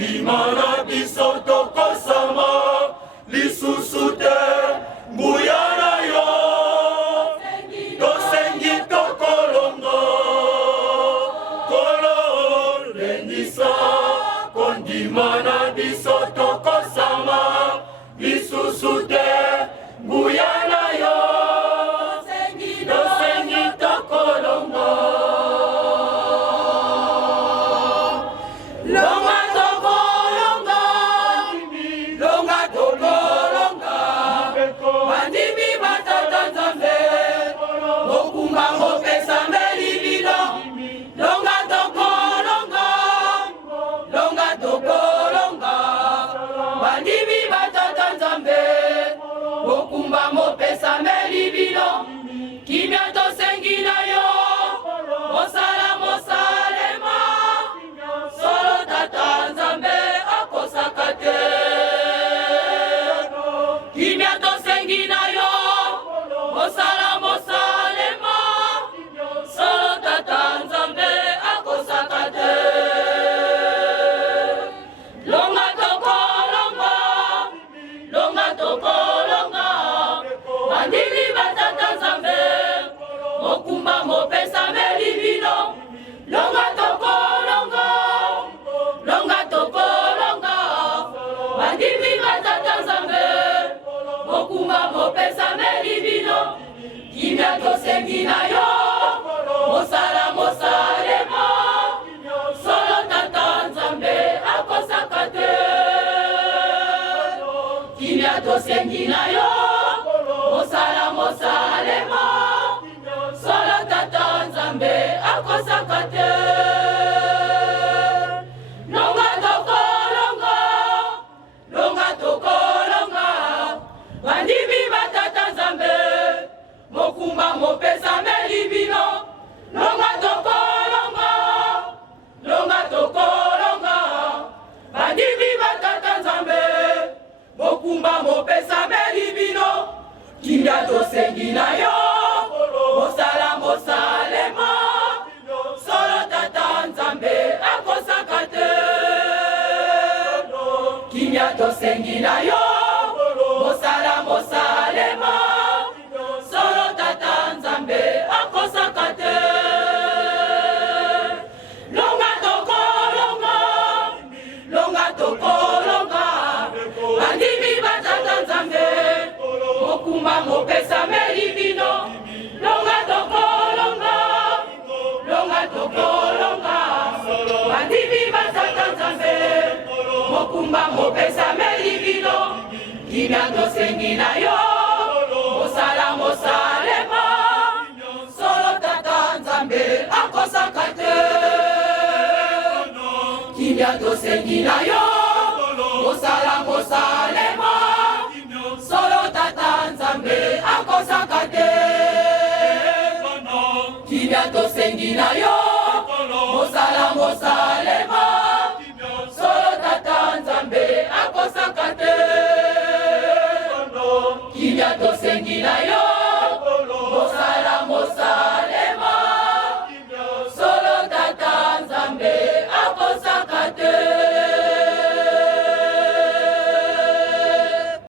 kondima biso tokosama lisusu te nguya na yo tosengi tokolongo kolo lendisa kondima na biso tokosama lisusu te nguya na yo tosengi tokolongo tosengi na yo mosala mosalema solo tata nzambe akosaka te kimia tosengi na yo mosala mosalema solo tata nzambe akosaka te longa tokolonga longa tokolonga bandimi batata nzambe mokumba mopesa melibino longa tokolonga longa tokolonga bandimi batata nzambe mokumba mopesa melibino kimia tosengi na yo mosala mosalema solo tata nzambe akosaka te kimia tosengi na yo mosala mosalema akosaka te longa tokolonga longa tokolonga bandimi batata nzambe mokumba mopesa melibino longa tokolonga longa tokolonga bandimi batata nzambe mokumba mopesa melibino kimia tosengi na yo mosala mosalema akosaka te kimia tosengi na yo mosala mosalema solo tata nzambe akosaka te kimia tosengi na yo mosala mosalema solo tata nzambe akosaka te kimia tosengi na yo